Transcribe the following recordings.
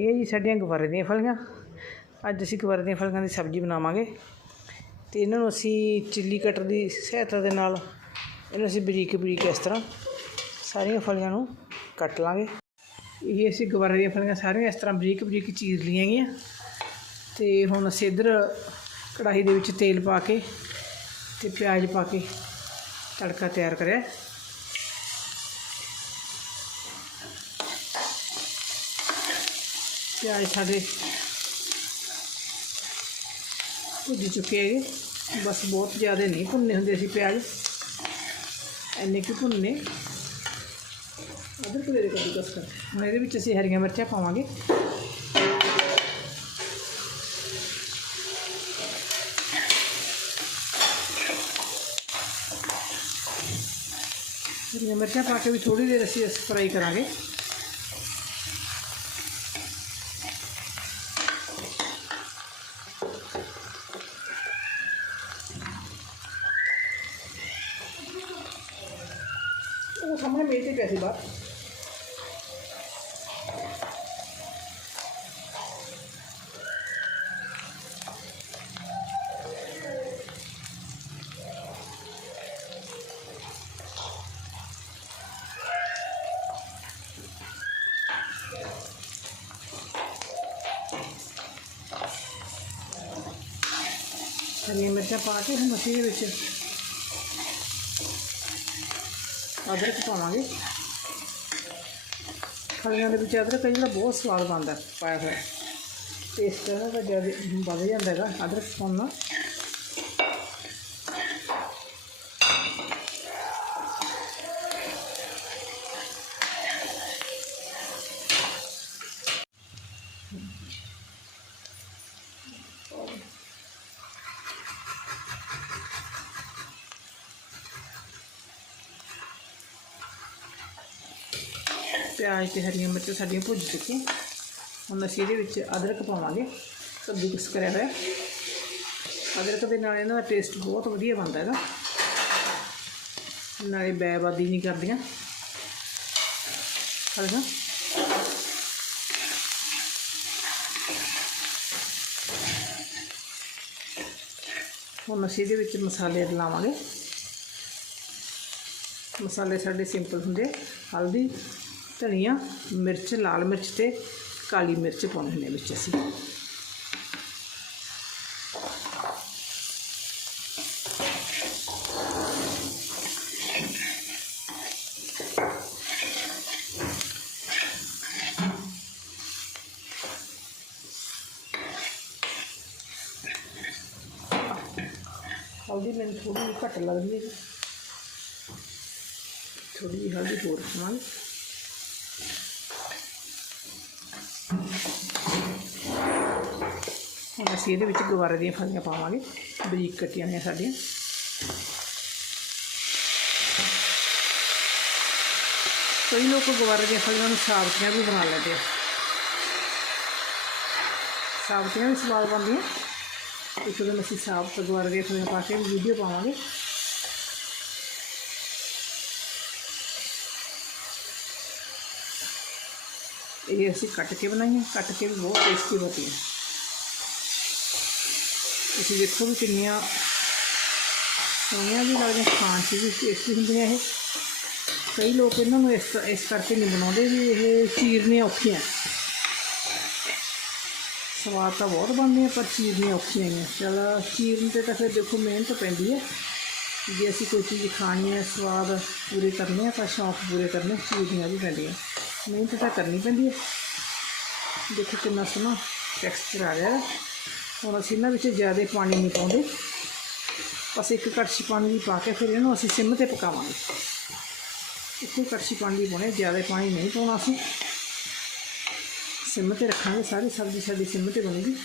ਇਹ ਜੀ ਸਾਡੀਆਂ ਗਵਾਰੇ ਦੀਆਂ ਫਲੀਆਂ। ਅੱਜ ਅਸੀਂ ਗਵਾਰੇ ਦੀਆਂ ਫਲੀਆਂ ਦੀ ਸਬਜ਼ੀ ਬਣਾਵਾਂਗੇ। ਤੇ ਇਹਨਾਂ ਨੂੰ ਅਸੀਂ ਚਿੱਲੀ ਕਟਰ ਦੀ ਸਹਾਇਤਾ ਦੇ ਨਾਲ ਇਹਨੂੰ ਅਸੀਂ ਬਰੀਕ ਬਰੀਕ ਇਸ ਤਰ੍ਹਾਂ ਸਾਰੀਆਂ ਫਲੀਆਂ ਨੂੰ ਕੱਟ ਲਾਂਗੇ। ਇਹ ਅਸੀਂ ਗਵਾਰੇ ਦੀਆਂ ਫਲੀਆਂ ਸਾਰੀਆਂ ਇਸ ਤਰ੍ਹਾਂ ਬਰੀਕ ਬਰੀਕ ਚੀਰ ਲਈਆਂ ਗਈਆਂ। ਤੇ ਹੁਣ ਅਸੀਂ ਇੱਧਰ ਕੜਾਹੀ ਦੇ ਵਿੱਚ ਤੇਲ ਪਾ ਕੇ ਤੇ ਪਿਆਜ਼ ਪਾ ਕੇ ਤੜਕਾ ਤਿਆਰ ਕਰਿਆ। ਪਿਆਜ਼ ਸਾਡੇ ਭੁੱਜ ਚੁੱਕੇ ਹੈਗੇ ਬਸ ਬਹੁਤ ਜ਼ਿਆਦਾ ਨਹੀਂ ਭੁੰਨੇ ਹੁੰਦੇ ਸੀ ਪਿਆਜ਼ ਇੰਨੇ ਕਿ ਭੁੰਨੇ ਅਦਰ ਕੋਲੇ ਦੇ ਕੱਦੂ ਕਸ ਕਰ ਹੁਣ ਇਹਦੇ ਵਿੱਚ ਅਸੀਂ ਹਰੀਆਂ ਮਿਰਚਾਂ ਪਾਵਾਂਗੇ ਹਰੀਆਂ ਮਿਰਚਾਂ ਪਾ ਕੇ ਵੀ ਥੋੜੀ ਦੇਰ ਅਸੀਂ ਇਸ ਫਰਾਈ ਕਰਾਂਗੇ ก็ทำให้เมจิแปดสิบบาท हरिया मिर्चा पा के हम मसीह ਅਦਰਕ ਪਾਵਾਂਗੇ। ਫਲੀਆਂ ਦੇ ਵਿੱਚ ਅਦਰਕ ਹੈ ਜਿਹੜਾ ਬਹੁਤ ਸਵਾਦ ਬਣਦਾ ਪਾਇਆ ਹੋਇਆ। ਟੇਸਟ ਇਹਦਾ ਤਾਂ ਜ਼ਿਆਦਾ ਵੱਧ ਜਾਂਦਾ ਹੈਗਾ, ਅਦਰਕ ਪਾਉਣ ਨਾਲ। ਪਿਆਜ਼ ਤੇ ਹਰੀਆਂ ਮਿਰਚਾਂ ਸਾਡੀਆਂ ਭੁੱਜ ਚੁੱਕੀਆਂ। ਹੁਣ ਅਸੀਂ ਇਹਦੇ ਵਿੱਚ ਅਦਰਕ ਪਾਵਾਂਗੇ। ਸਬਜ਼ੀ ਮਿਕਸ ਕਰਿਆ ਹੋਇਆ। ਅਦਰਕ ਦੇ ਨਾਲ ਇਹਨਾਂ ਦਾ ਟੇਸਟ ਬਹੁਤ ਵਧੀਆ ਬਣਦਾ ਹੈਗਾ ਨਾਲੇ ਬੈਬਾਦੀ ਨਹੀਂ ਕਰਦੀਆਂ। ਹਲਕਾ ਹੁਣ ਅਸੀਂ ਇਹਦੇ ਵਿੱਚ ਮਸਾਲੇ ਲਾਵਾਂਗੇ। ਮਸਾਲੇ ਸਾਡੇ ਸਿੰਪਲ ਹੁੰਦੇ ਹਲਦੀ ਧਨੀਆ ਮਿਰਚ ਲਾਲ ਮਿਰਚ ਤੇ ਕਾਲੀ ਮਿਰਚ ਪਾਉਣੇ ਹੁੰਦੇ ਵਿੱਚ ਅਸੀਂ ਹਲਦੀ ਮੈਨੂੰ ਥੋੜੀ ਜਿਹੀ ਘੱਟ ਲੱਗਦੀ ਹੈ ਜੀ ਥੋੜੀ ਜਿਹੀ ਹਲਦੀ ਹੋਰ ਪਾਵਾਂਗੇ ਹੁਣ ਅਸੀਂ ਇਹਦੇ ਵਿੱਚ ਗੁਵਾਰੇ ਦੀਆਂ ਫਲੀਆਂ ਪਾਵਾਂਗੇ, ਬਰੀਕ ਕੱਟੀਆਂ ਹੋਈਆਂ ਸਾਡੀਆਂ। ਕਈ ਲੋਕ ਗੁਵਾਰੇ ਦੀਆਂ ਫਲੀਆਂ ਨੂੰ ਸਾਬਤੀਆਂ ਵੀ ਬਣਾ ਲੈਂਦੇ ਆ। ਸਾਬਤੀਆਂ ਵੀ ਸਵਾਦ ਬਣਦੀਆਂ। ਇੱਕ ਦਿਨ ਅਸੀਂ ਸਾਬਤ ਗੁਵਾਰੇ ਦੀਆਂ ਫਲੀਆਂ ਪਾ ਕੇ ਵੀਡੀਓ ਪਾਵਾਂਗੇ। ਇਹ ਅਸੀਂ ਕੱਟ ਕੇ ਬਣਾਈਆਂ ਕੱਟ ਕੇ ਵੀ ਬਹੁਤ ਟੇਸਟੀ ਬਣਦੀ ਹੈ ਤੁਸੀਂ ਦੇਖੋ ਵੀ ਕਿੰਨੀਆਂ ਸੋਹਣੀਆਂ ਵੀ ਲੱਗਦੀਆਂ ਖਾਣ 'ਚ ਵੀ ਟੇਸਟੀ ਹੁੰਦੀਆਂ ਇਹ ਕਈ ਲੋਕ ਇਹਨਾਂ ਨੂੰ ਇਸ ਇਸ ਕਰਕੇ ਨਹੀਂ ਬਣਾਉਂਦੇ ਵੀ ਇਹ ਚੀਰਨੀਆਂ ਔਖੀਆਂ ਸਵਾਦ ਤਾਂ ਬਹੁਤ ਬਣਦੀਆਂ ਪਰ ਚੀਰਨੀਆਂ ਔਖੀਆਂ ਨੇ ਚਲ ਚੀਰਨ ਤੇ ਤਾਂ ਫਿਰ ਦੇਖੋ ਮਿਹਨਤ ਪੈਂਦੀ ਹੈ ਜੇ ਅਸੀਂ ਕੋਈ ਚੀਜ਼ ਖਾਣੀ ਹੈ ਸਵਾਦ ਪੂਰੇ ਕਰਨੇ ਆ ਤਾਂ ਸ਼ੌਂਕ ਪੂਰੇ ਕਰਨੇ ਚੀਰਨੀਆਂ ਵੀ ਪੈਂਦੀਆਂ ਮਿਹਨਤ ਤਾਂ ਕਰਨੀ ਪੈਂਦੀ ਹੈ। ਦੇਖੋ ਕਿੰਨਾ ਸੋਹਣਾ ਟੈਕਸਚਰ ਆ ਰਿਹਾ। ਹੁਣ ਅਸੀਂ ਇਹਨਾਂ ਵਿੱਚ ਜ਼ਿਆਦਾ ਪਾਣੀ ਨਹੀਂ ਪਾਉਂਦੇ। ਬਸ ਇੱਕ ਕੜਛੀ ਪਾਣੀ ਪਾ ਕੇ ਫਿਰ ਇਹਨੂੰ ਅਸੀਂ ਸਿਮ ਤੇ ਪਕਾਵਾਂਗੇ। ਇੱਕੋ ਕੜਛੀ ਪਾਣੀ ਦੀ ਪਾਉਣੀ, ਜ਼ਿਆਦਾ ਪਾਣੀ ਨਹੀਂ ਪਾਉਣਾ ਅਸੀਂ। ਸਿਮ ਤੇ ਰੱਖਾਂਗੇ, ਸਾਰੀ ਸਬਜ਼ੀ ਸਾਡੀ ਸਿਮ ਤੇ ਬਣੇਗੀ।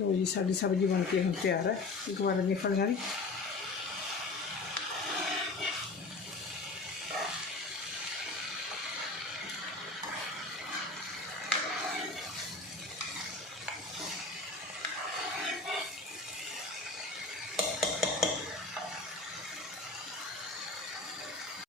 ਲੋ ਜੀ ਸਾਡੀ ਸਬਜ਼ੀ ਬਣ ਕੇ ਹੁਣ ਤਿਆਰ ਹੈ। ਇੱਕ ਵਾਰ ਦੀਆਂ ਫਲੀਆਂ ਦੀ